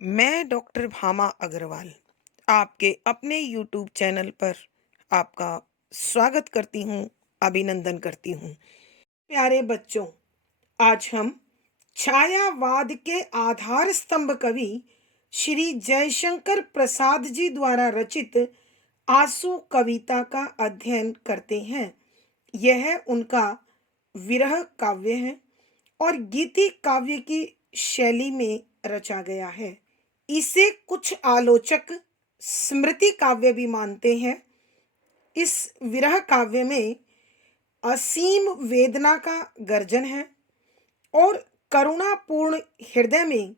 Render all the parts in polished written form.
मैं डॉक्टर भामा अग्रवाल आपके अपने यूट्यूब चैनल पर आपका स्वागत करती हूँ, अभिनंदन करती हूँ। प्यारे बच्चों, आज हम छायावाद के आधार स्तंभ कवि श्री जयशंकर प्रसाद जी द्वारा रचित आंसू कविता का अध्ययन करते हैं। यह उनका विरह काव्य है और गीति काव्य की शैली में रचा गया है। इसे कुछ आलोचक स्मृति काव्य भी मानते हैं। इस विरह काव्य में असीम वेदना का गर्जन है और करुणापूर्ण हृदय में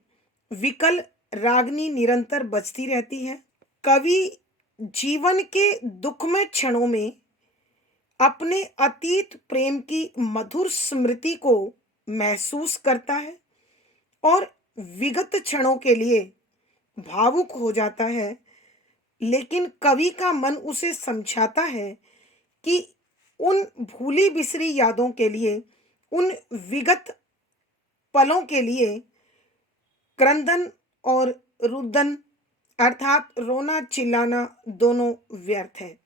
विकल रागनी निरंतर बजती रहती है। कवि जीवन के दुखमय क्षणों में अपने अतीत प्रेम की मधुर स्मृति को महसूस करता है और विगत क्षणों के लिए भावुक हो जाता है। लेकिन कवि का मन उसे समझाता है कि उन भूली बिसरी यादों के लिए, उन विगत पलों के लिए क्रंदन और रुदन अर्थात रोना चिल्लाना दोनों व्यर्थ है।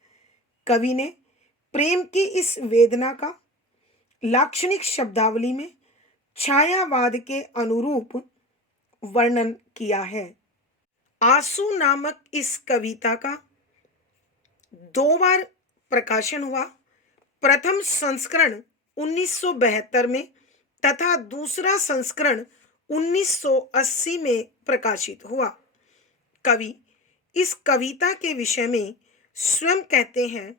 कवि ने प्रेम की इस वेदना का लाक्षणिक शब्दावली में छायावाद के अनुरूप वर्णन किया है। आंसू नामक इस कविता का दो बार प्रकाशन हुआ। प्रथम संस्करण 1972 में तथा दूसरा संस्करण 1980 में प्रकाशित हुआ। कवि इस कविता के विषय में स्वयं कहते हैं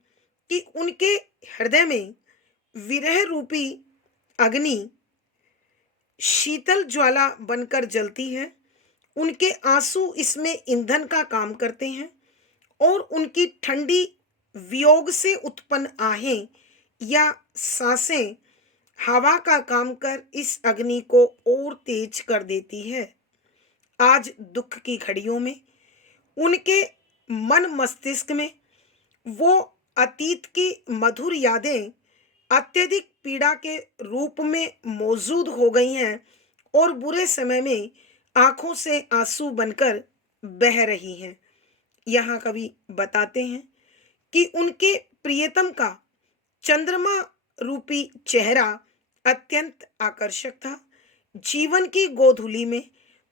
कि उनके हृदय में विरह रूपी अग्नि शीतल ज्वाला बनकर जलती है। उनके आंसू इसमें ईंधन का काम करते हैं और उनकी ठंडी वियोग से उत्पन्न आहें या सांसें हवा का काम कर इस अग्नि को और तेज कर देती है। आज दुख की घड़ियों में उनके मन मस्तिष्क में वो अतीत की मधुर यादें अत्यधिक पीड़ा के रूप में मौजूद हो गई हैं और बुरे समय में आंखों से आंसू बनकर बह रही हैं। यहाँ कवि बताते हैं कि उनके प्रियतम का चंद्रमा रूपी चेहरा अत्यंत आकर्षक था। जीवन की गोधूलि में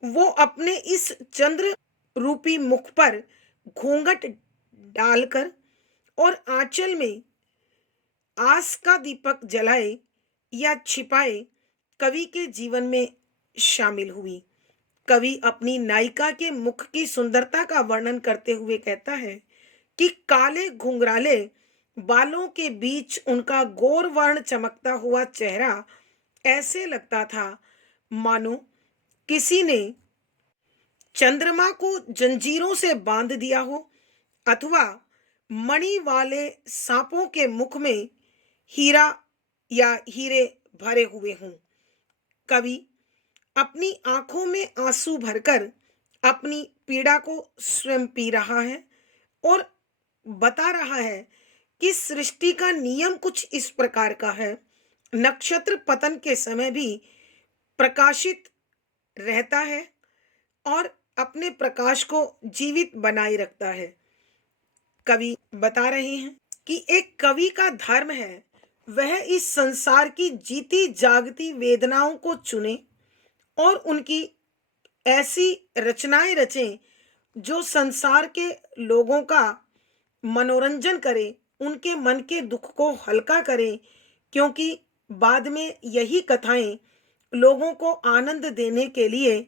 वो अपने इस चंद्र रूपी मुख पर घूंघट डालकर और आंचल में आस का दीपक जलाए या छिपाए कवि के जीवन में शामिल हुई। कवि अपनी नायिका के मुख की सुंदरता का वर्णन करते हुए कहता है कि काले घुंघराले बालों के बीच उनका गौर वर्ण चमकता हुआ चेहरा ऐसे लगता था मानो किसी ने चंद्रमा को जंजीरों से बांध दिया हो अथवा मणि वाले सांपों के मुख में हीरा या हीरे भरे हुए हों। कवि अपनी आंखों में आंसू भरकर अपनी पीड़ा को स्वयं पी रहा है और बता रहा है कि सृष्टि का नियम कुछ इस प्रकार का है। नक्षत्र पतन के समय भी प्रकाशित रहता है और अपने प्रकाश को जीवित बनाए रखता है। कवि बता रहे हैं कि एक कवि का धर्म है वह इस संसार की जीती जागती वेदनाओं को चुने और उनकी ऐसी रचनाएं रचें जो संसार के लोगों का मनोरंजन करें, उनके मन के दुख को हल्का करें, क्योंकि बाद में यही कथाएं लोगों को आनंद देने के लिए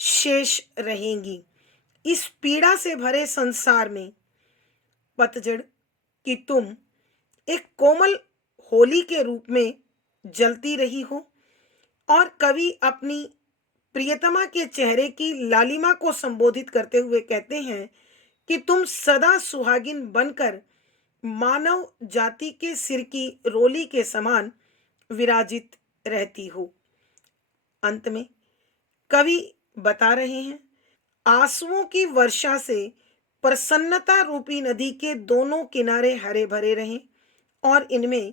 शेष रहेंगी। इस पीड़ा से भरे संसार में पतझड़ कि तुम एक कोमल होली के रूप में जलती रही हो और कवि अपनी प्रियतमा के चेहरे की लालिमा को संबोधित करते हुए कहते हैं कि तुम सदा सुहागिन बनकर मानव जाति के सिर की रोली के समान विराजित रहती हो। अंत में कवि बता रहे हैं आंसुओं की वर्षा से प्रसन्नता रूपी नदी के दोनों किनारे हरे भरे रहें और इनमें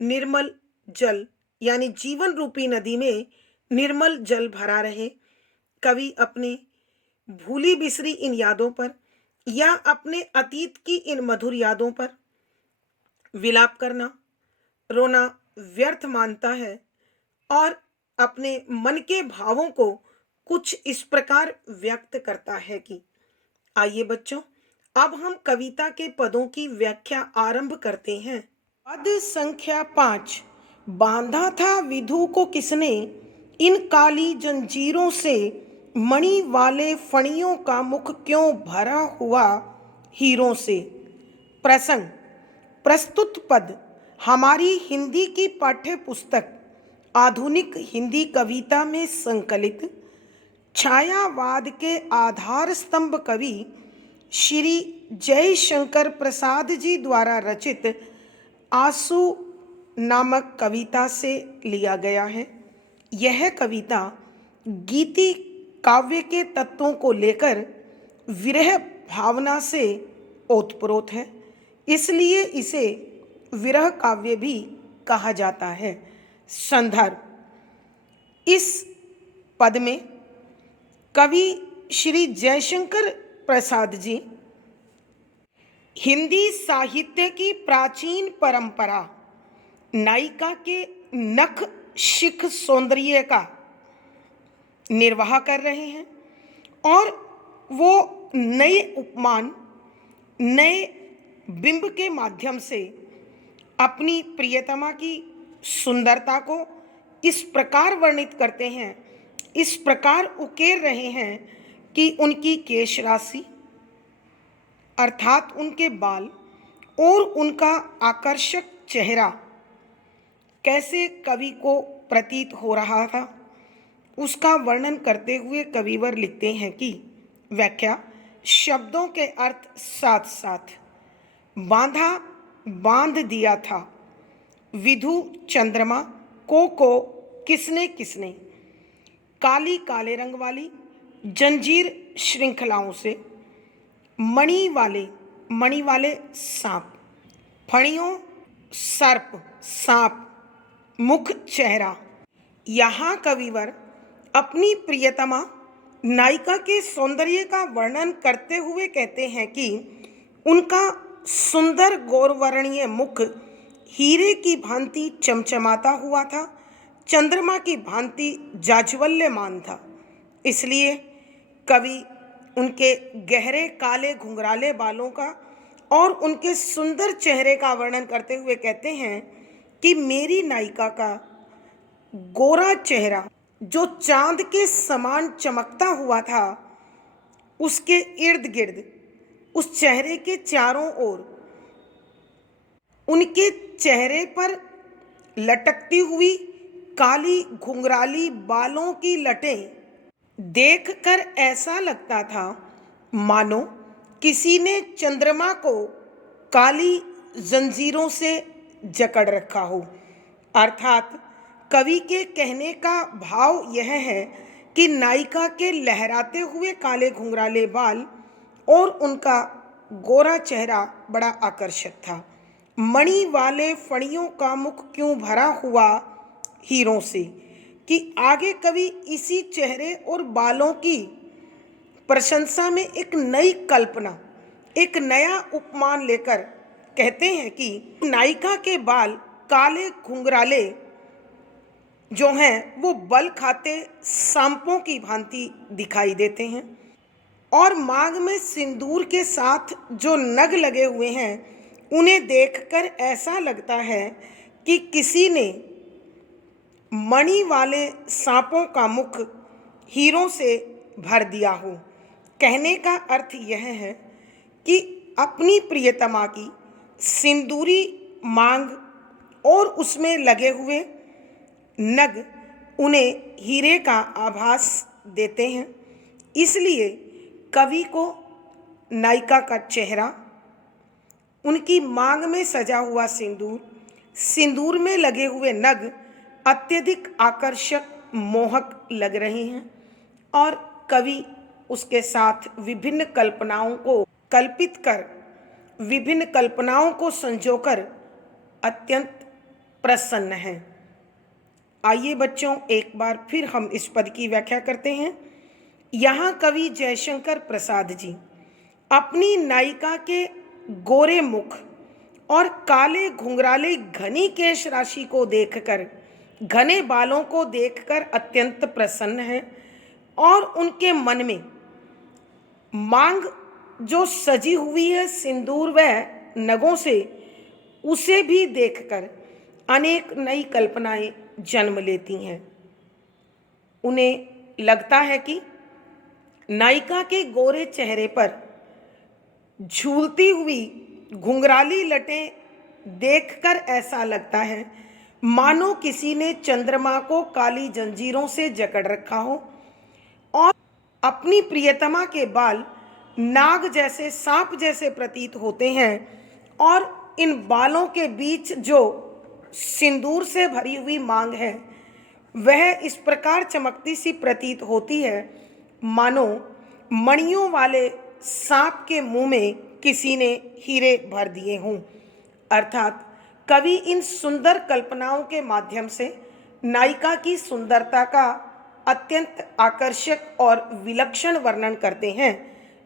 निर्मल जल यानी जीवन रूपी नदी में निर्मल जल भरा रहे। कवि अपने भूली बिसरी इन यादों पर या अपने अतीत की इन मधुर यादों पर विलाप करना, रोना व्यर्थ मानता है और अपने मन के भावों को कुछ इस प्रकार व्यक्त करता है कि आइए बच्चों, अब हम कविता के पदों की व्याख्या आरंभ करते हैं। पद संख्या 5। बांधा था विधु को किसने, इन काली जंजीरों से, मणि वाले फणियों का मुख क्यों भरा हुआ हीरों से। प्रसंग। प्रस्तुत पद हमारी हिंदी की पाठ्य पुस्तक आधुनिक हिंदी कविता में संकलित छायावाद के आधार स्तंभ कवि श्री जयशंकर प्रसाद जी द्वारा रचित आंसू नामक कविता से लिया गया है। यह कविता गीति काव्य के तत्वों को लेकर विरह भावना से ओतप्रोत है, इसलिए इसे विरह काव्य भी कहा जाता है। संदर्भ। इस पद में कवि श्री जयशंकर प्रसाद जी हिंदी साहित्य की प्राचीन परंपरा नायिका के नख शिख सौंदर्य का निर्वाह कर रहे हैं और वो नए उपमान, नए बिंब के माध्यम से अपनी प्रियतमा की सुंदरता को इस प्रकार वर्णित करते हैं, इस प्रकार उकेर रहे हैं कि उनकी केश राशि अर्थात उनके बाल और उनका आकर्षक चेहरा कैसे कवि को प्रतीत हो रहा था, उसका वर्णन करते हुए कविवर लिखते हैं कि व्याख्या। शब्दों के अर्थ साथ साथ। बांधा बांध दिया था, विधु चंद्रमा को किसने किसने, काली काले रंग वाली जंजीर श्रृंखलाओं से, मणि वाले सांप, फणियों सर्प सांप, मुख चेहरा। यहाँ कविवर अपनी प्रियतमा नायिका के सौंदर्य का वर्णन करते हुए कहते हैं कि उनका सुंदर गौरवर्णीय मुख हीरे की भांति चमचमाता हुआ था, चंद्रमा की भांति जाज्वल्यमान था। इसलिए कवि उनके गहरे काले घुंघराले बालों का और उनके सुंदर चेहरे का वर्णन करते हुए कहते हैं कि मेरी नायिका का गोरा चेहरा जो चांद के समान चमकता हुआ था, उसके इर्द गिर्द, उस चेहरे के चारों ओर, उनके चेहरे पर लटकती हुई काली घुंघराली बालों की लटें देखकर ऐसा लगता था मानो किसी ने चंद्रमा को काली जंजीरों से जकड़ रखा हो। अर्थात कवि के कहने का भाव यह है कि नायिका के लहराते हुए काले घुंघराले बाल और उनका गोरा चेहरा बड़ा आकर्षक था। मणि वाले फणियों का मुख क्यों भरा हुआ हीरों से, कि आगे कवि इसी चेहरे और बालों की प्रशंसा में एक नई कल्पना, एक नया उपमान लेकर कहते हैं कि नायिका के बाल काले घुंघराले जो हैं वो बल खाते सांपों की भांति दिखाई देते हैं और मांग में सिंदूर के साथ जो नग लगे हुए हैं उन्हें देखकर ऐसा लगता है कि किसी ने मणि वाले सांपों का मुख हीरों से भर दिया हो। कहने का अर्थ यह है कि अपनी प्रियतमा की सिंदूरी मांग और उसमें लगे हुए नग उन्हें हीरे का आभास देते हैं। इसलिए कवि को नायिका का चेहरा, उनकी मांग में सजा हुआ सिंदूर, सिंदूर में लगे हुए नग अत्यधिक आकर्षक मोहक लग रहे हैं और कवि उसके साथ विभिन्न कल्पनाओं को कल्पित कर, विभिन्न कल्पनाओं को संजोकर अत्यंत प्रसन्न हैं। आइए बच्चों, एक बार फिर हम इस पद की व्याख्या करते हैं। यहाँ कवि जयशंकर प्रसाद जी अपनी नायिका के गोरे मुख और काले घुंघराले घनी केश राशि को देखकर, घने बालों को देखकर अत्यंत प्रसन्न है और उनके मन में मांग जो सजी हुई है सिंदूर व नगों से, उसे भी देखकर अनेक नई कल्पनाएं जन्म लेती हैं। उन्हें लगता है कि नायिका के गोरे चेहरे पर झूलती हुई घुंघराली लटें देखकर ऐसा लगता है मानो किसी ने चंद्रमा को काली जंजीरों से जकड़ रखा हो और अपनी प्रियतमा के बाल नाग जैसे, सांप जैसे प्रतीत होते हैं और इन बालों के बीच जो सिंदूर से भरी हुई मांग है वह इस प्रकार चमकती सी प्रतीत होती है मानो मणियों वाले सांप के मुंह में किसी ने हीरे भर दिए हों। अर्थात कवि इन सुंदर कल्पनाओं के माध्यम से नायिका की सुंदरता का अत्यंत आकर्षक और विलक्षण वर्णन करते हैं।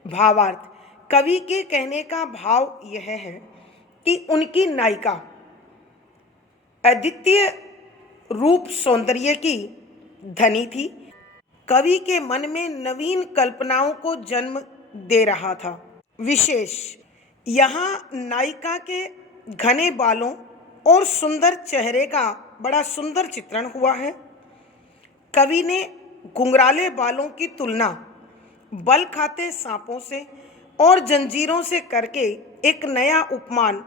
भावार्थ, कवि के कहने का भाव यह है कि उनकी नायिका अद्वितीय रूप सौंदर्य की धनी थी, कवि के मन में नवीन कल्पनाओं को जन्म दे रहा था। विशेष यहाँ नायिका के घने बालों और सुंदर चेहरे का बड़ा सुंदर चित्रण हुआ है। कवि ने घुंघराले बालों की तुलना बल खाते सांपों से और जंजीरों से करके एक नया उपमान,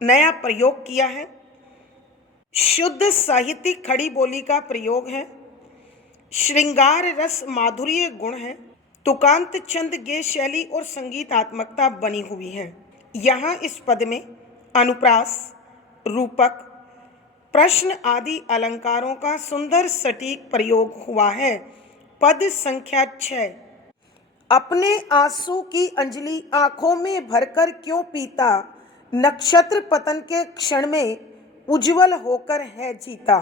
नया प्रयोग किया है। शुद्ध साहित्यिक खड़ी बोली का प्रयोग है। श्रृंगार रस माधुर्य गुण है। तुकांत छंद गे शैली और संगीतात्मकता बनी हुई है। यहाँ इस पद में अनुप्रास, रूपक, प्रश्न आदि अलंकारों का सुंदर सटीक प्रयोग हुआ है। पद संख्या 6। अपने आंसू की अंजलि आंखों में भरकर क्यों पीता, नक्षत्र पतन के क्षण में उज्जवल होकर है जीता।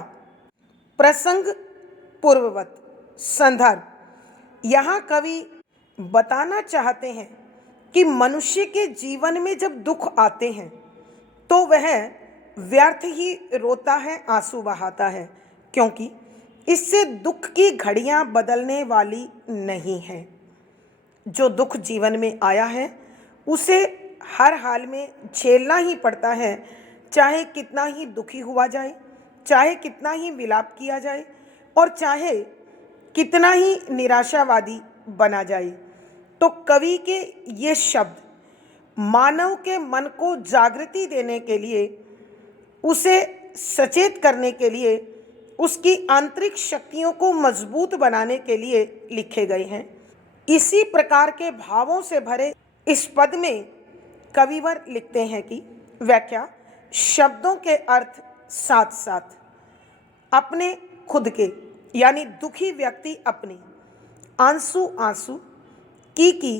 प्रसंग पूर्ववत। संदर्भ, यहाँ कवि बताना चाहते हैं कि मनुष्य के जीवन में जब दुख आते हैं तो वह व्यर्थ ही रोता है, आंसू बहाता है, क्योंकि इससे दुख की घड़ियां बदलने वाली नहीं है। जो दुख जीवन में आया है उसे हर हाल में झेलना ही पड़ता है, चाहे कितना ही दुखी हुआ जाए, चाहे कितना ही विलाप किया जाए और चाहे कितना ही निराशावादी बना जाए। तो कवि के ये शब्द मानव के मन को जागृति देने के लिए, उसे सचेत करने के लिए, उसकी आंतरिक शक्तियों को मजबूत बनाने के लिए लिखे गए हैं। इसी प्रकार के भावों से भरे इस पद में कविवर लिखते हैं कि व्याख्या, शब्दों के अर्थ साथ साथ अपने खुद के यानी दुखी व्यक्ति अपने, आंसू आंसू की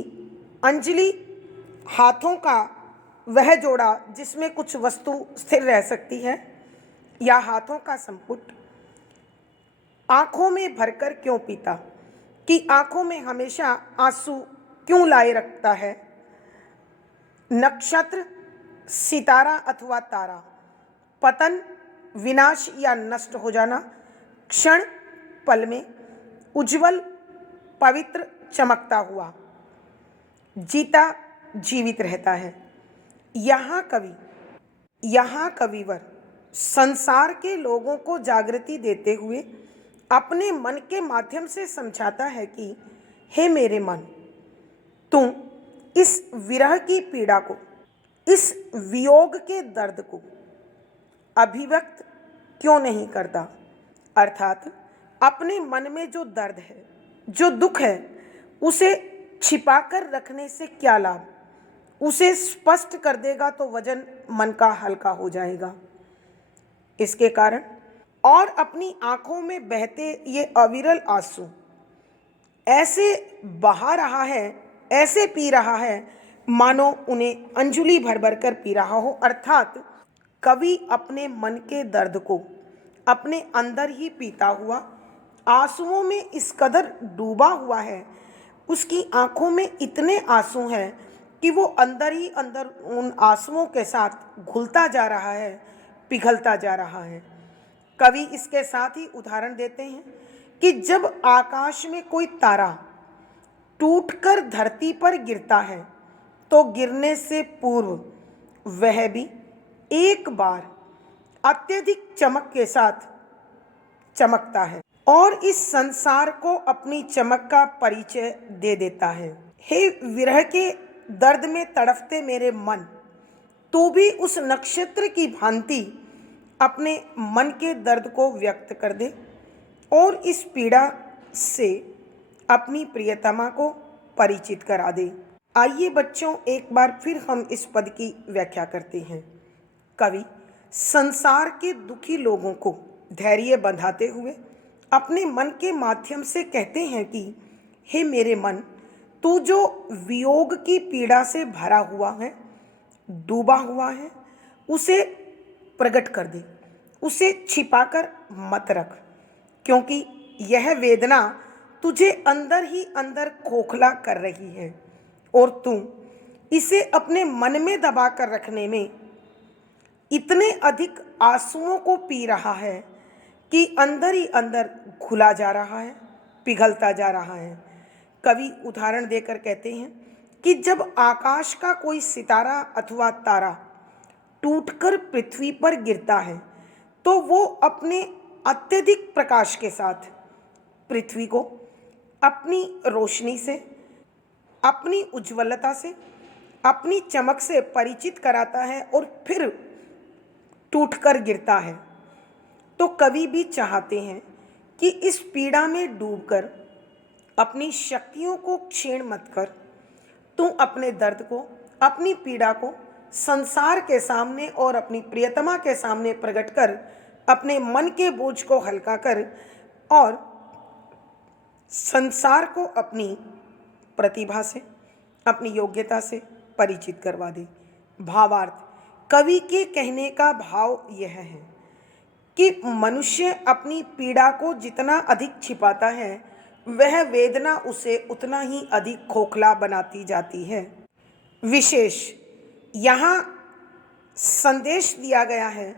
अंजलि हाथों का वह जोड़ा जिसमें कुछ वस्तु स्थिर रह सकती है या हाथों का संपुट, आंखों में भरकर क्यों पीता कि आंखों में हमेशा आंसू क्यों लाए रखता है। नक्षत्र, सितारा अथवा तारा, पतन, विनाश या नष्ट हो जाना, क्षण, पल में, उज्जवल, पवित्र, चमकता हुआ, जीता, जीवित रहता है। यहाँ कविवर संसार के लोगों को जागृति देते हुए अपने मन के माध्यम से समझाता है कि हे मेरे मन, तू इस विरह की पीड़ा को, इस वियोग के दर्द को अभिव्यक्त क्यों नहीं करता। अर्थात अपने मन में जो दर्द है, जो दुख है, उसे छिपाकर रखने से क्या लाभ। उसे स्पष्ट कर देगा तो वजन मन का हल्का हो जाएगा। इसके कारण और अपनी आंखों में बहते ये अविरल आंसू ऐसे बहा रहा है, ऐसे पी रहा है मानो उन्हें अंजुलि भर भर कर पी रहा हो। अर्थात कवि अपने मन के दर्द को अपने अंदर ही पीता हुआ आंसुओं में इस कदर डूबा हुआ है, उसकी आंखों में इतने आंसू हैं कि वो अंदर ही अंदर उन आंसुओं के साथ घुलता जा रहा है, पिघलता जा रहा है। कवि इसके साथ ही उदाहरण देते हैं कि जब आकाश में कोई तारा टूटकर धरती पर गिरता है तो गिरने से पूर्व वह भी एक बार अत्यधिक चमक के साथ चमकता है और इस संसार को अपनी चमक का परिचय दे देता है। हे विरह के दर्द में तड़फते मेरे मन, तू भी उस नक्षत्र की भांति अपने मन के दर्द को व्यक्त कर दे और इस पीड़ा से अपनी प्रियतमा को परिचित करा दे। आइए बच्चों, एक बार फिर हम इस पद की व्याख्या करते हैं। कवि संसार के दुखी लोगों को धैर्य बंधाते हुए अपने मन के माध्यम से कहते हैं कि हे मेरे मन, तू जो वियोग की पीड़ा से भरा हुआ है, डूबा हुआ है, उसे प्रकट कर दे, उसे छिपाकर मत रख, क्योंकि यह वेदना तुझे अंदर ही अंदर खोखला कर रही है और तू इसे अपने मन में दबा कर रखने में इतने अधिक आंसुओं को पी रहा है कि अंदर ही अंदर घुला जा रहा है, पिघलता जा रहा है। कवि उदाहरण देकर कहते हैं कि जब आकाश का कोई सितारा अथवा तारा टूटकर पृथ्वी पर गिरता है तो वो अपने अत्यधिक प्रकाश के साथ पृथ्वी को अपनी रोशनी से, अपनी उज्ज्वलता से, अपनी चमक से परिचित कराता है और फिर टूटकर गिरता है। तो कवि भी चाहते हैं कि इस पीड़ा में डूबकर अपनी शक्तियों को क्षीण मत कर, तू अपने दर्द को, अपनी पीड़ा को संसार के सामने और अपनी प्रियतमा के सामने प्रकट कर अपने मन के बोझ को हल्का कर और संसार को अपनी प्रतिभा से, अपनी योग्यता से परिचित करवा दे। भावार्थ, कवि के कहने का भाव यह है कि मनुष्य अपनी पीड़ा को जितना अधिक छिपाता है, वह वेदना उसे उतना ही अधिक खोखला बनाती जाती है। विशेष यहाँ संदेश दिया गया है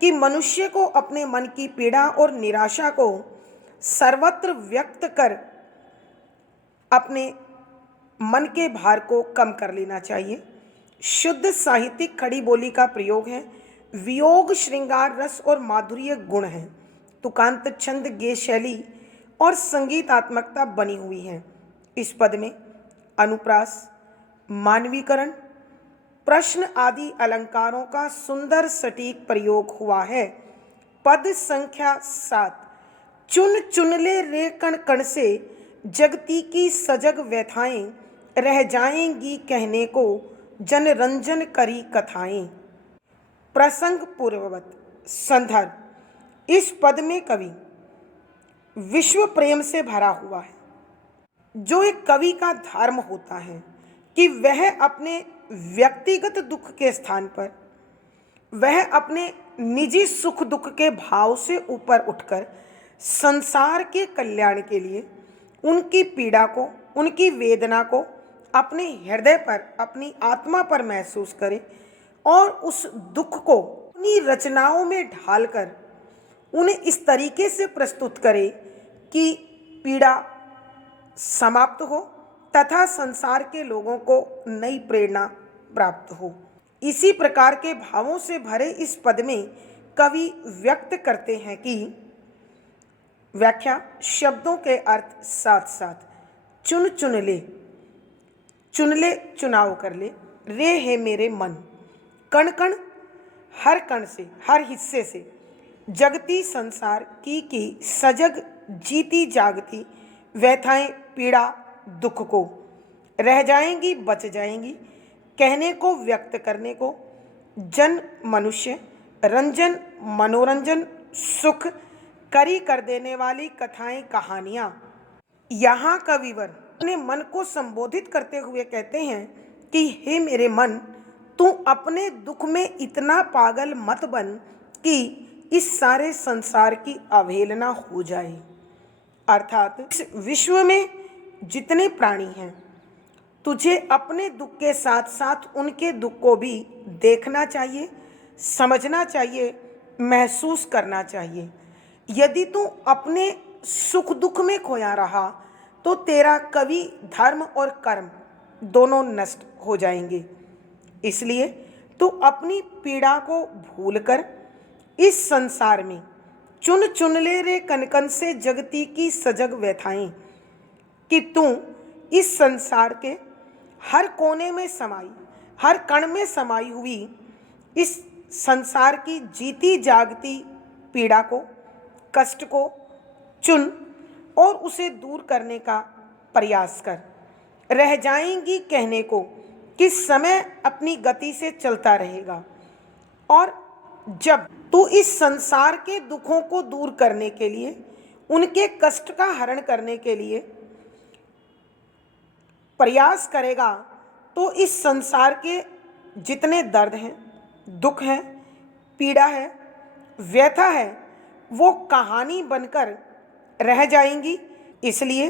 कि मनुष्य को अपने मन की पीड़ा और निराशा को सर्वत्र व्यक्त कर अपने मन के भार को कम कर लेना चाहिए। शुद्ध साहित्यिक खड़ी बोली का प्रयोग है। वियोग श्रृंगार रस और माधुर्य गुण है। तुकांत छंद गेय शैली और संगीतात्मकता बनी हुई है। इस पद में अनुप्रास, मानवीकरण, प्रश्न आदि अलंकारों का सुंदर सटीक प्रयोग हुआ है। पद संख्या 7, चुन चुन ले रे कण कण से जगती की सजग व्यथाएं, रह जाएंगी कहने को जनरंजन करी कथाएं। प्रसंग पूर्ववत संदर्भ, इस पद में कवि विश्व प्रेम से भरा हुआ है, जो एक कवि का धर्म होता है कि वह अपने व्यक्तिगत दुख के स्थान पर वह अपने निजी सुख दुख के भाव से ऊपर उठकर संसार के कल्याण के लिए उनकी पीड़ा को, उनकी वेदना को अपने हृदय पर, अपनी आत्मा पर महसूस करे और उस दुख को अपनी रचनाओं में ढालकर उन्हें इस तरीके से प्रस्तुत करे कि पीड़ा समाप्त हो तथा संसार के लोगों को नई प्रेरणा प्राप्त हो। इसी प्रकार के भावों से भरे इस पद में कवि व्यक्त करते हैं कि व्याख्या, शब्दों के अर्थ साथ साथ चुन चुन ले, चुन ले चुनाव कर ले, रे है मेरे मन, कण कण हर कण से, हर हिस्से से, जगती संसार की सजग जीती जागती व्यथाएं, पीड़ा, दुख को, रह जाएंगी, बच जाएंगी, कहने को, व्यक्त करने को, जन मनुष्य, रंजन मनोरंजन, सुख करी कर देने वाली कथाएं, कहानियाँ। यहाँ कविवर अपने मन को संबोधित करते हुए कहते हैं कि हे मेरे मन, तू अपने दुख में इतना पागल मत बन कि इस सारे संसार की अवहेलना हो जाए। अर्थात इस विश्व में जितने प्राणी हैं, तुझे अपने दुख के साथ साथ उनके दुख को भी देखना चाहिए, समझना चाहिए, महसूस करना चाहिए। यदि तू अपने सुख दुख में खोया रहा तो तेरा कवि धर्म और कर्म दोनों नष्ट हो जाएंगे। इसलिए तू अपनी पीड़ा को भूलकर इस संसार में चुन चुन ले रे कनकन से जगती की सजग व्यथाएं, कि तू इस संसार के हर कोने में समाई, हर कण में समाई हुई इस संसार की जीती जागती पीड़ा को, कष्ट को चुन और उसे दूर करने का प्रयास कर। रह जाएंगी कहने को कि समय अपनी गति से चलता रहेगा, और जब तू इस संसार के दुखों को दूर करने के लिए, उनके कष्ट का हरण करने के लिए प्रयास करेगा, तो इस संसार के जितने दर्द हैं, दुख हैं, पीड़ा है, व्यथा है, वो कहानी बनकर रह जाएंगी। इसलिए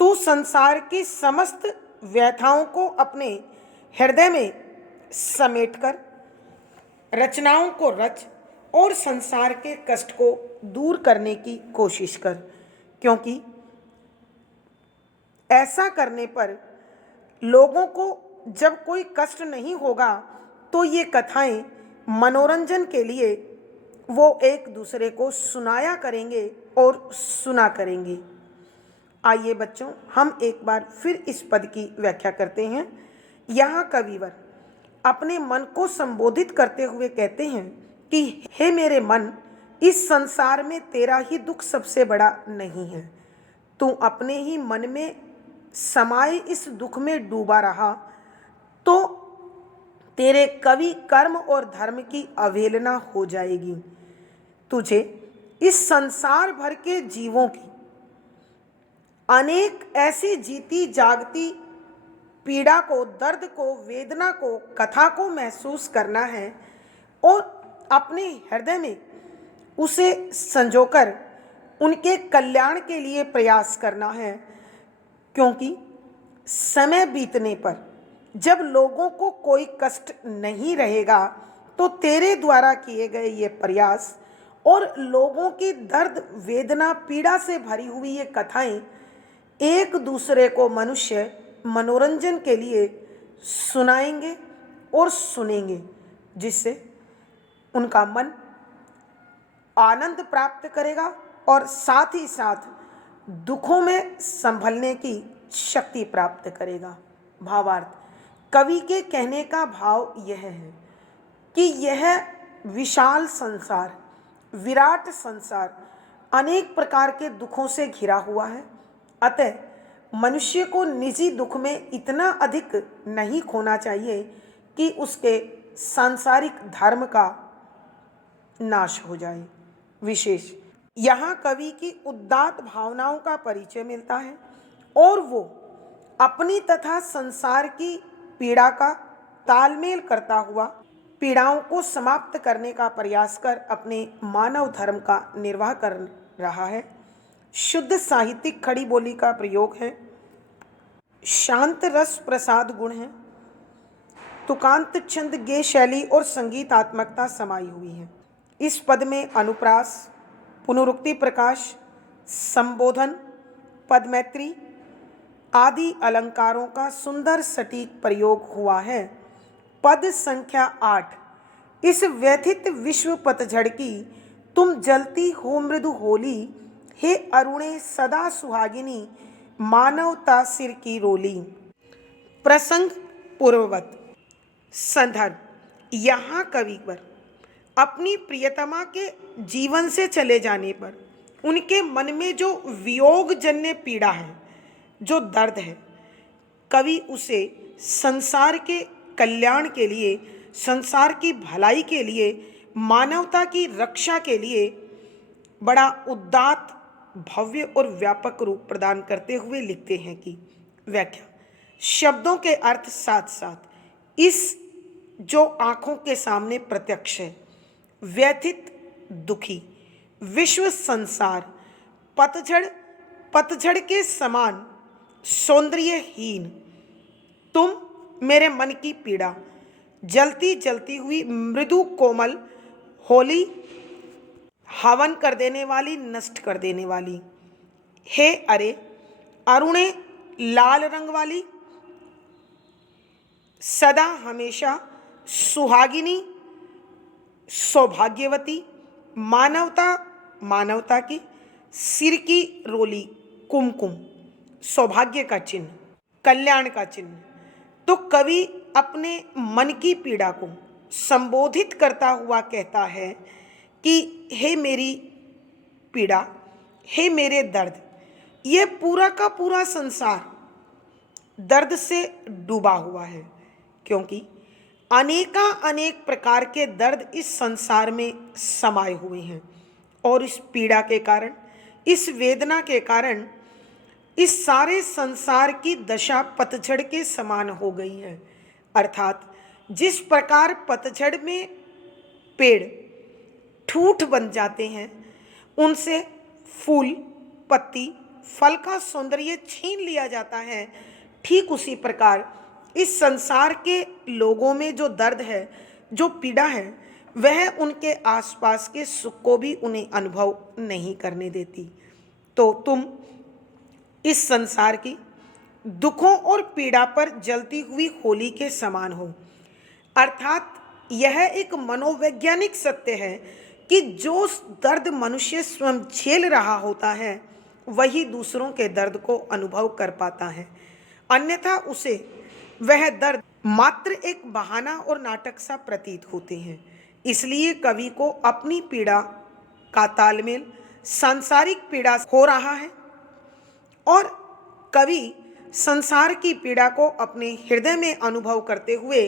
तू संसार की समस्त व्यथाओं को अपने हृदय में समेटकर रचनाओं को रच और संसार के कष्ट को दूर करने की कोशिश कर, क्योंकि ऐसा करने पर लोगों को जब कोई कष्ट नहीं होगा तो ये कथाएं मनोरंजन के लिए वो एक दूसरे को सुनाया करेंगे और सुना करेंगे। आइए बच्चों, हम एक बार फिर इस पद की व्याख्या करते हैं। यहाँ कविवर अपने मन को संबोधित करते हुए कहते हैं कि हे मेरे मन, इस संसार में तेरा ही दुख सबसे बड़ा नहीं है। तू अपने ही मन में समाये इस दुख में डूबा रहा तो तेरे कवि कर्म और धर्म की अवहेलना हो जाएगी। तुझे इस संसार भर के जीवों की अनेक ऐसी जीती जागती पीड़ा को, दर्द को, वेदना को, कथा को महसूस करना है और अपने हृदय में उसे संजोकर उनके कल्याण के लिए प्रयास करना है, क्योंकि समय बीतने पर जब लोगों को कोई कष्ट नहीं रहेगा तो तेरे द्वारा किए गए ये प्रयास और लोगों की दर्द, वेदना, पीड़ा से भरी हुई ये कथाएं एक दूसरे को मनुष्य मनोरंजन के लिए सुनाएंगे और सुनेंगे, जिससे उनका मन आनंद प्राप्त करेगा और साथ ही साथ दुखों में संभलने की शक्ति प्राप्त करेगा। भावार्थ, कवि के कहने का भाव यह है कि यह विशाल संसार, विराट संसार अनेक प्रकार के दुखों से घिरा हुआ है। अतः मनुष्य को निजी दुख में इतना अधिक नहीं खोना चाहिए कि उसके सांसारिक धर्म का नाश हो जाए। विशेष यहाँ कवि की उदात्त भावनाओं का परिचय मिलता है और वो अपनी तथा संसार की पीड़ा का तालमेल करता हुआ पीड़ाओं को समाप्त करने का प्रयास कर अपने मानव धर्म का निर्वाह कर रहा है। शुद्ध साहित्यिक खड़ी बोली का प्रयोग है, शांत रस प्रसाद गुण है, तुकांत छंद गे शैली और संगीतात्मकता समाई हुई है। इस पद में अनुप्रास, पुनरुक्ति प्रकाश, संबोधन, पदमैत्री आदि अलंकारों का सुंदर सटीक प्रयोग हुआ है। पद संख्या 8, इस व्यथित विश्व पतझड़ की तुम जलती हो मृदु होली, हे अरुणे सदा सुहागिनी मानवता सिर की रोली। प्रसंग पूर्ववत। संदर्भ, यहाँ कविवर अपनी प्रियतमा के जीवन से चले जाने पर उनके मन में जो वियोग जन्य पीड़ा है, जो दर्द है, कवि उसे संसार के कल्याण के लिए, संसार की भलाई के लिए, मानवता की रक्षा के लिए बड़ा उदात्त, भव्य और व्यापक रूप प्रदान करते हुए लिखते हैं कि व्याख्या, शब्दों के अर्थ साथ साथ इस जो आंखों के सामने प्रत्यक्ष है, व्यथित, दुखी, विश्व संसार, पतझड़ पतझड़ के समान सौंदर्यहीन। तुम मेरे मन की पीड़ा, जलती जलती हुई मृदु कोमल होली, हवन कर देने वाली, नष्ट कर देने वाली। हे अरे अरुणे लाल रंग वाली, सदा हमेशा सुहागिनी, सौभाग्यवती, मानवता, मानवता की सिर की रोली, कुमकुम, सौभाग्य का चिन्ह, कल्याण का चिन्ह। तो कवि अपने मन की पीड़ा को संबोधित करता हुआ कहता है कि हे मेरी पीड़ा, हे मेरे दर्द, ये पूरा का पूरा संसार दर्द से डूबा हुआ है, क्योंकि अनेका अनेक प्रकार के दर्द इस संसार में समाये हुए हैं। और इस पीड़ा के कारण, इस वेदना के कारण इस सारे संसार की दशा पतझड़ के समान हो गई है। अर्थात जिस प्रकार पतझड़ में पेड़ ठूठ बन जाते हैं, उनसे फूल, पत्ती, फल का सौंदर्य छीन लिया जाता है, ठीक उसी प्रकार इस संसार के लोगों में जो दर्द है, जो पीड़ा है, वह उनके आसपास के सुख को भी उन्हें अनुभव नहीं करने देती। तो तुम इस संसार की दुखों और पीड़ा पर जलती हुई होली के समान हो। अर्थात यह एक मनोवैज्ञानिक सत्य है कि जो दर्द मनुष्य स्वयं झेल रहा होता है, वही दूसरों के दर्द को अनुभव कर पाता है, अन्यथा उसे वह दर्द मात्र एक बहाना और नाटक सा प्रतीत होते हैं। इसलिए कवि को अपनी पीड़ा का तालमेल सांसारिक पीड़ा हो रहा है, और कवि संसार की पीड़ा को अपने हृदय में अनुभव करते हुए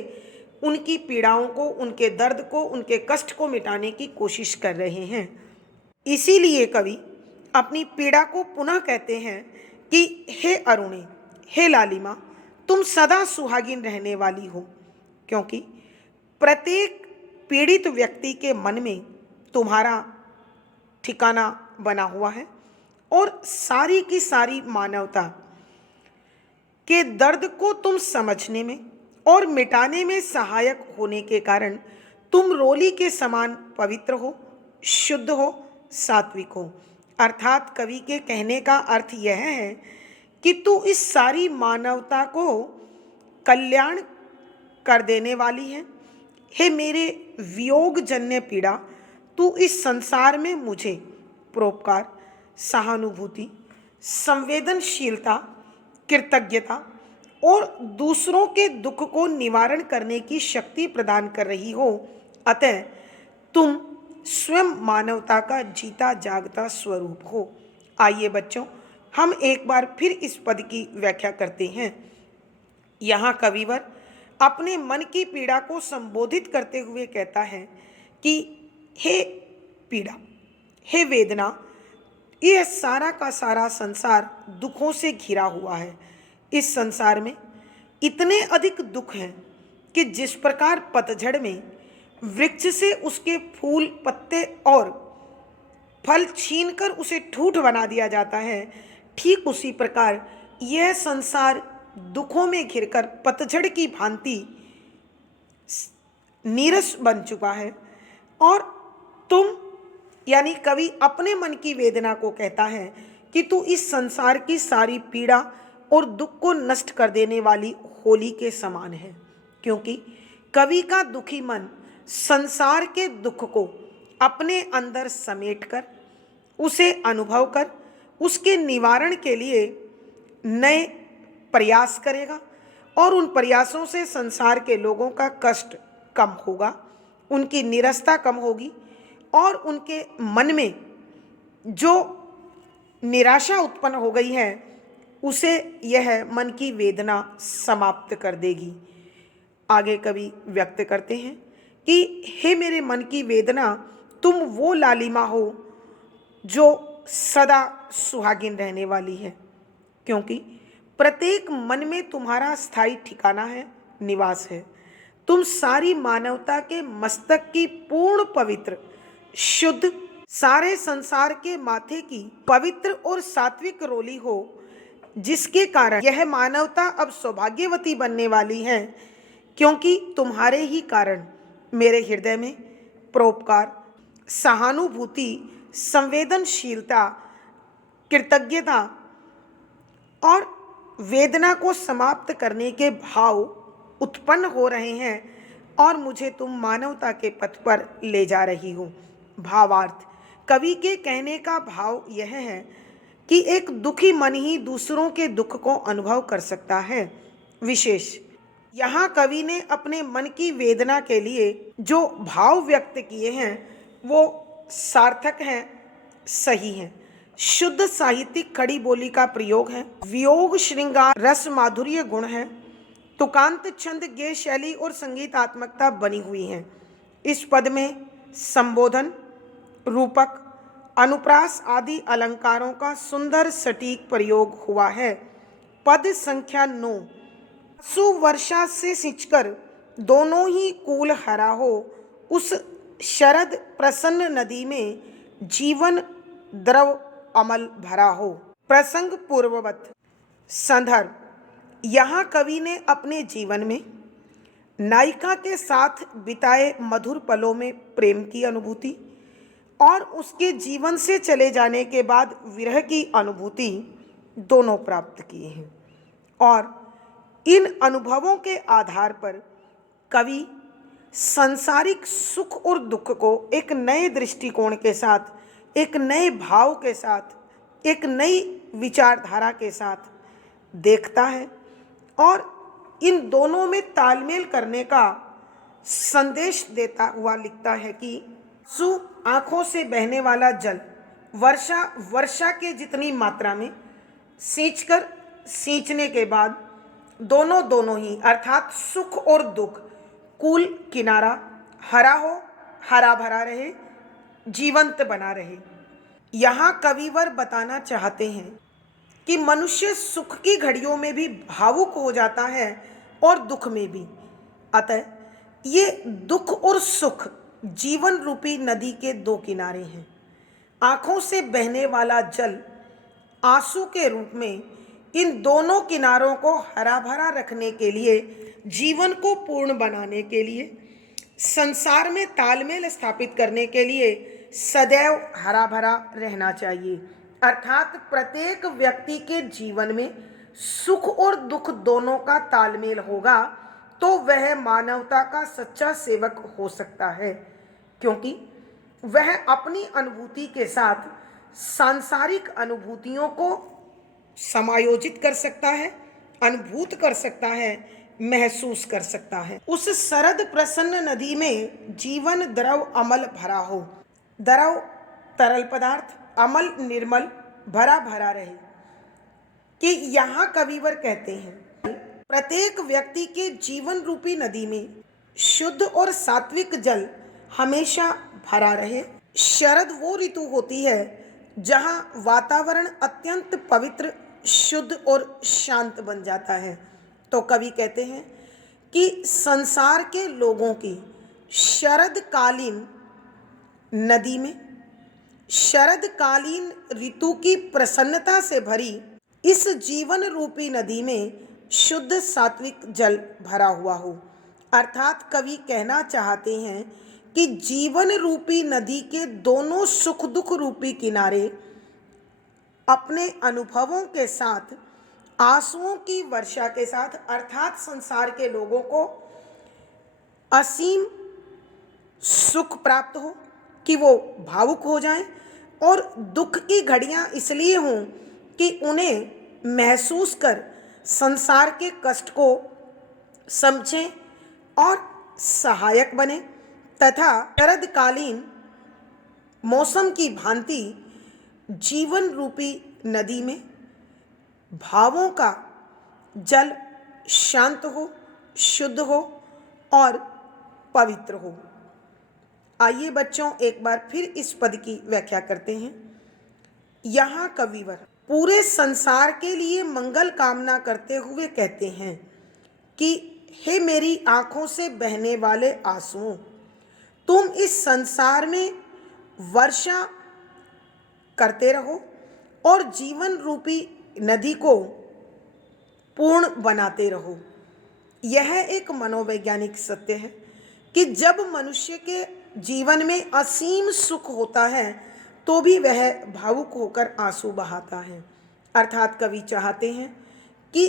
उनकी पीड़ाओं को, उनके दर्द को, उनके कष्ट को मिटाने की कोशिश कर रहे हैं। इसीलिए कवि अपनी पीड़ा को पुनः कहते हैं कि हे अरुणे, हे लालिमा, तुम सदा सुहागिन रहने वाली हो, क्योंकि प्रत्येक पीड़ित व्यक्ति के मन में तुम्हारा ठिकाना बना हुआ है, और सारी की सारी मानवता के दर्द को तुम समझने में और मिटाने में सहायक होने के कारण तुम रोली के समान पवित्र हो, शुद्ध हो, सात्विक हो। अर्थात कवि के कहने का अर्थ यह है कि तू इस सारी मानवता को कल्याण कर देने वाली है। हे मेरे वियोग जन्य पीड़ा, तू इस संसार में मुझे परोपकार, सहानुभूति, संवेदनशीलता, कृतज्ञता और दूसरों के दुख को निवारण करने की शक्ति प्रदान कर रही हो। अतः तुम स्वयं मानवता का जीता जागता स्वरूप हो। आइए बच्चों, हम एक बार फिर इस पद की व्याख्या करते हैं। यहाँ कविवर अपने मन की पीड़ा को संबोधित करते हुए कहता है कि हे पीड़ा, हे वेदना, यह सारा का सारा संसार दुखों से घिरा हुआ है। इस संसार में इतने अधिक दुख हैं कि जिस प्रकार पतझड़ में वृक्ष से उसके फूल, पत्ते और फल छीनकर उसे ठूठ बना दिया जाता है, ठीक उसी प्रकार यह संसार दुखों में घिरकर पतझड़ की भांति नीरस बन चुका है। और तुम, यानी कवि अपने मन की वेदना को कहता है कि तू इस संसार की सारी पीड़ा और दुख को नष्ट कर देने वाली होली के समान है, क्योंकि कवि का दुखी मन संसार के दुख को अपने अंदर समेटकर, उसे अनुभव कर, उसके निवारण के लिए नए प्रयास करेगा, और उन प्रयासों से संसार के लोगों का कष्ट कम होगा, उनकी निरसता कम होगी, और उनके मन में जो निराशा उत्पन्न हो गई है, उसे यह मन की वेदना समाप्त कर देगी। आगे कवि व्यक्त करते हैं कि हे मेरे मन की वेदना, तुम वो लालिमा हो जो सदा सुहागिन रहने वाली है, क्योंकि प्रत्येक मन में तुम्हारा स्थायी ठिकाना है, निवास है। तुम सारी मानवता के मस्तक की पूर्ण पवित्र, शुद्ध, सारे संसार के माथे की पवित्र और सात्विक रोली हो, जिसके कारण यह मानवता अब सौभाग्यवती बनने वाली है, क्योंकि तुम्हारे ही कारण मेरे हृदय में परोपकार, सहानुभूति, संवेदनशीलता, कृतज्ञता और वेदना को समाप्त करने के भाव उत्पन्न हो रहे हैं और मुझे तुम मानवता के पथ पर ले जा रही हो। भावार्थ: कवि के कहने का भाव यह है कि एक दुखी मन ही दूसरों के दुख को अनुभव कर सकता है। विशेष यहाँ कवि ने अपने मन की वेदना के लिए जो भाव व्यक्त किए हैं वो सार्थक हैं, सही हैं। शुद्ध साहित्यिक खड़ी बोली का प्रयोग है, वियोग श्रृंगार रस माधुर्य गुण है, तुकांत छंद गेय शैली और संगीतात्मकता बनी हुई है। इस पद में संबोधन, रूपक, अनुप्रास आदि अलंकारों का सुंदर सटीक प्रयोग हुआ है। पद संख्या 9। सुवर्षा से सिंचकर दोनों ही कूल हरा हो, उस शरद प्रसन्न नदी में जीवन द्रव अमल भरा हो। प्रसंग पूर्ववत। संदर्भ: यहाँ कवि ने अपने जीवन में नायिका के साथ बिताए मधुर पलों में प्रेम की अनुभूति और उसके जीवन से चले जाने के बाद विरह की अनुभूति दोनों प्राप्त किए हैं, और इन अनुभवों के आधार पर कवि सांसारिक सुख और दुख को एक नए दृष्टिकोण के साथ, एक नए भाव के साथ, एक नई विचारधारा के साथ देखता है और इन दोनों में तालमेल करने का संदेश देता हुआ लिखता है कि सु आँखों से बहने वाला जल वर्षा के जितनी मात्रा में सींचने के बाद दोनों ही अर्थात सुख और दुख, कूल किनारा हरा हो, हरा भरा रहे, जीवंत बना रहे। यहाँ कविवर बताना चाहते हैं कि मनुष्य सुख की घड़ियों में भी भावुक हो जाता है और दुख में भी। अतः ये दुख और सुख जीवन रूपी नदी के दो किनारे हैं। आँखों से बहने वाला जल आंसू के रूप में इन दोनों किनारों को हरा भरा रखने के लिए, जीवन को पूर्ण बनाने के लिए, संसार में तालमेल स्थापित करने के लिए सदैव हरा भरा रहना चाहिए। अर्थात प्रत्येक व्यक्ति के जीवन में सुख और दुख दोनों का तालमेल होगा तो वह मानवता का सच्चा सेवक हो सकता है, क्योंकि वह अपनी अनुभूति के साथ सांसारिक अनुभूतियों को समायोजित कर सकता है, अनुभूत कर सकता है, महसूस कर सकता है। उस शरद प्रसन्न नदी में जीवन द्रव अमल भरा हो। द्रव तरल पदार्थ, अमल निर्मल, भरा भरा रहे। कि यहाँ कविवर कहते हैं प्रत्येक व्यक्ति के जीवन रूपी नदी में शुद्ध और सात्विक जल हमेशा भरा रहे। शरद वो ऋतु होती है जहाँ वातावरण अत्यंत पवित्र, शुद्ध और शांत बन जाता है। तो कवि कहते हैं कि संसार के लोगों की शरदकालीन नदी में, शरदकालीन ऋतु की प्रसन्नता से भरी इस जीवन रूपी नदी में शुद्ध सात्विक जल भरा हुआ हो। अर्थात कवि कहना चाहते हैं कि जीवन रूपी नदी के दोनों सुख दुख रूपी किनारे अपने अनुभवों के साथ, आंसुओं की वर्षा के साथ, अर्थात संसार के लोगों को असीम सुख प्राप्त हो कि वो भावुक हो जाएं, और दुख की घड़ियां इसलिए हों कि उन्हें महसूस कर संसार के कष्ट को समझें और सहायक बने, तथा शरदकालीन मौसम की भांति जीवन रूपी नदी में भावों का जल शांत हो, शुद्ध हो और पवित्र हो। आइए बच्चों एक बार फिर इस पद की व्याख्या करते हैं। यहाँ कविवर पूरे संसार के लिए मंगल कामना करते हुए कहते हैं कि हे मेरी आँखों से बहने वाले आंसुओं, तुम इस संसार में वर्षा करते रहो और जीवन रूपी नदी को पूर्ण बनाते रहो। यह एक मनोवैज्ञानिक सत्य है कि जब मनुष्य के जीवन में असीम सुख होता है तो भी वह भावुक होकर आंसू बहाता है। अर्थात कवि चाहते हैं कि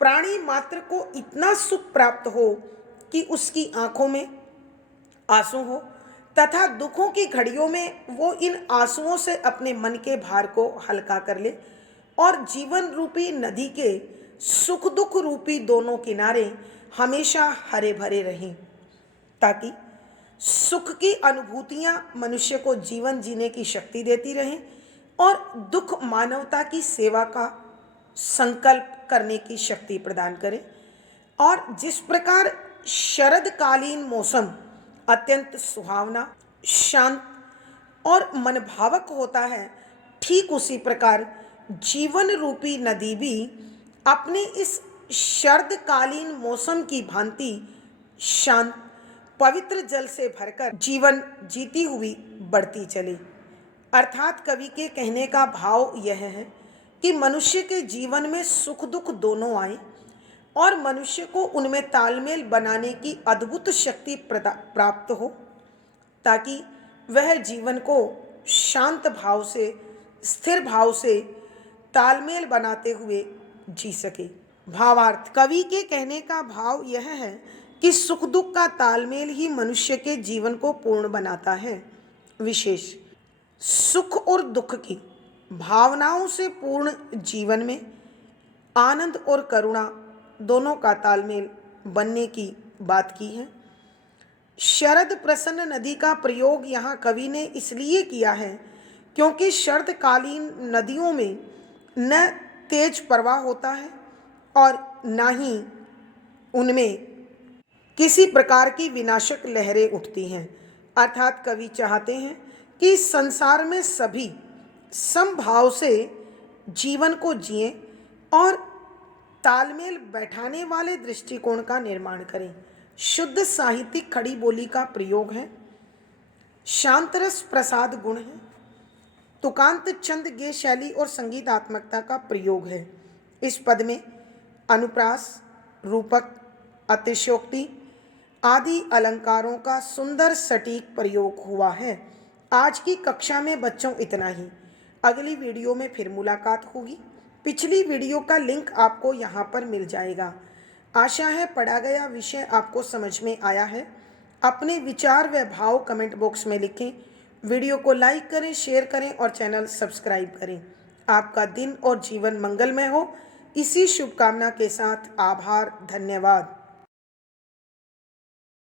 प्राणी मात्र को इतना सुख प्राप्त हो कि उसकी आंखों में आंसू हो तथा दुखों की घड़ियों में वो इन आंसुओं से अपने मन के भार को हल्का कर ले और जीवन रूपी नदी के सुख दुख रूपी दोनों किनारे हमेशा हरे भरे रहें, ताकि सुख की अनुभूतियां मनुष्य को जीवन जीने की शक्ति देती रहें और दुख मानवता की सेवा का संकल्प करने की शक्ति प्रदान करें। और जिस प्रकार शरदकालीन मौसम अत्यंत सुहावना, शांत और मनभावक होता है, ठीक उसी प्रकार जीवन रूपी नदी भी अपने इस शरदकालीन मौसम की भांति शांत पवित्र जल से भरकर जीवन जीती हुई बढ़ती चले। अर्थात कवि के कहने का भाव यह है कि मनुष्य के जीवन में सुख दुख दोनों आए और मनुष्य को उनमें तालमेल बनाने की अद्भुत शक्ति प्राप्त हो, ताकि वह जीवन को शांत भाव से, स्थिर भाव से तालमेल बनाते हुए जी सके। भावार्थ, कवि के कहने का भाव यह है कि सुख दुख का तालमेल ही मनुष्य के जीवन को पूर्ण बनाता है। विशेष सुख और दुख की भावनाओं से पूर्ण जीवन में आनंद और करुणा दोनों का तालमेल बनने की बात की है। शरद प्रसन्न नदी का प्रयोग यहाँ कवि ने इसलिए किया है क्योंकि शरदकालीन नदियों में न तेज प्रवाह होता है और न ही उनमें किसी प्रकार की विनाशक लहरें उठती हैं। अर्थात कवि चाहते हैं कि संसार में सभी समभाव से जीवन को जिएं और तालमेल बैठाने वाले दृष्टिकोण का निर्माण करें। शुद्ध साहित्यिक खड़ी बोली का प्रयोग है, शांतरस प्रसाद गुण है, तुकांत चंद गे शैली और संगीतात्मकता का प्रयोग है। इस पद में अनुप्रास, रूपक, अतिशयोक्ति आदि अलंकारों का सुंदर सटीक प्रयोग हुआ है। आज की कक्षा में बच्चों इतना ही। अगली वीडियो में फिर मुलाकात होगी। पिछली वीडियो का लिंक आपको यहाँ पर मिल जाएगा। आशा है पढ़ा गया विषय आपको समझ में आया है। अपने विचार व भाव कमेंट बॉक्स में लिखें। वीडियो को लाइक करें, शेयर करें और चैनल सब्सक्राइब करें। आपका दिन और जीवन मंगलमय हो, इसी शुभकामना के साथ आभार, धन्यवाद।